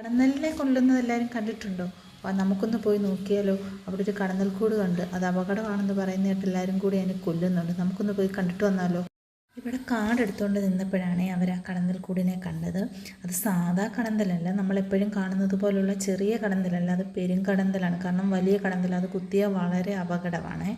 കടന്നലിനെ കൊല്ലുന്നത് എല്ലാവരും കണ്ടിട്ടുണ്ടോ? നമുക്കൊന്ന് പോയി നോക്കിയാലോ? അവിടെ ഒരു കടന്നൽക്കൂട് കണ്ട്, അത് അപകടമാണെന്ന് പറയുന്ന കേട്ട് എല്ലാവരും കൂടി അതിനെ കൊല്ലുന്നുണ്ട്. നമുക്കൊന്ന് പോയി കണ്ടിട്ട് വന്നാലോ? ഇവിടെ കാടെടുത്തുകൊണ്ട് നിന്നപ്പോഴാണ് അവർ ആ കടന്നൽക്കൂടിനെ കണ്ടത്. അത് സാധാ കടന്തലല്ല, നമ്മളെപ്പോഴും കാണുന്നത് പോലുള്ള ചെറിയ കടന്തലല്ല, അത് പെരുങ്കടന്തലാണ്. കാരണം വലിയ കടന്തൽ, അത് കുത്തിയാൽ വളരെ അപകടമാണ്.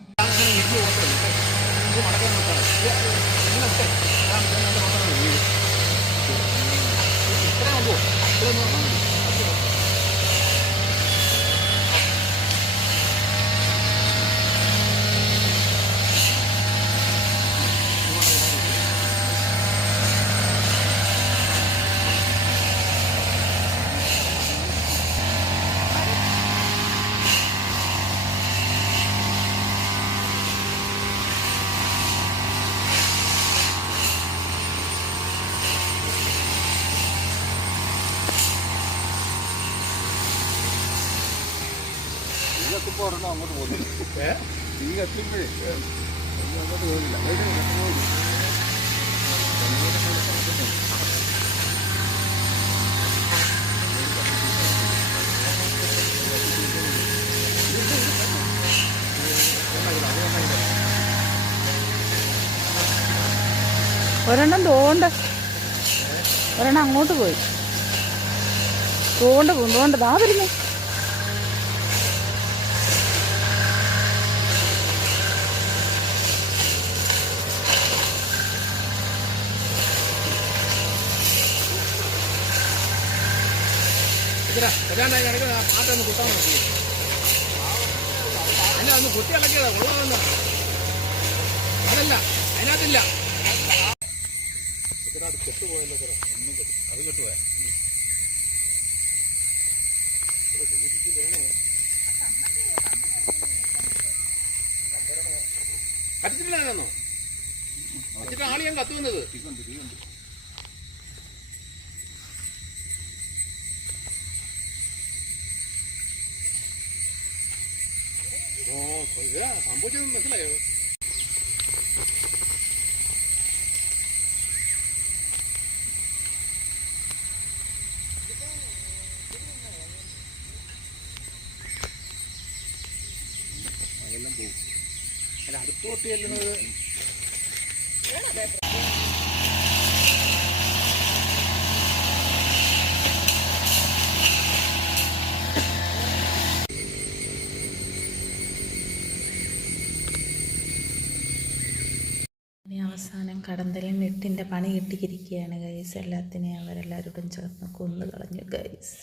അങ്ങോട്ട് പോകുന്നു. തീ കത്തുമ്പോഴേ അങ്ങോട്ട് പോകില്ല. ഒരെണ്ണം ഒരെണ്ണം അങ്ങോട്ട് പോയി തോണ്ട് ദാ വരുന്നു. ആട്ടൊന്ന് കുത്താൻ നോക്കി അല്ല ഒന്ന് കുത്തി ഇളക്കിയതാ കൊള്ളാമെന്ന്. അതല്ല അതിനകത്തില്ല. അത് കെട്ടുപോയല്ലോ സാറേ. ഒന്നും അത് കെട്ടുപോയാ കത്തിച്ചിട്ടില്ലാന്നോ? കത്തിച്ചിട്ട് ആളി ഞാൻ കത്തുന്നത്. സംഭവിച്ചത് മനസ്സിലായോ? അതെല്ലാം പോകും. അതിന് അടുത്തോട്ട് ചെല്ലുന്നത് അവസാനം കടന്തലും എട്ടിൻ്റെ പണി കിട്ടിയിരിക്കുകയാണ് ഗൈസ്. എല്ലാത്തിനെയും അവരെല്ലാവരോടും ചേർന്ന് കൊന്നു കളഞ്ഞു ഗൈസ്.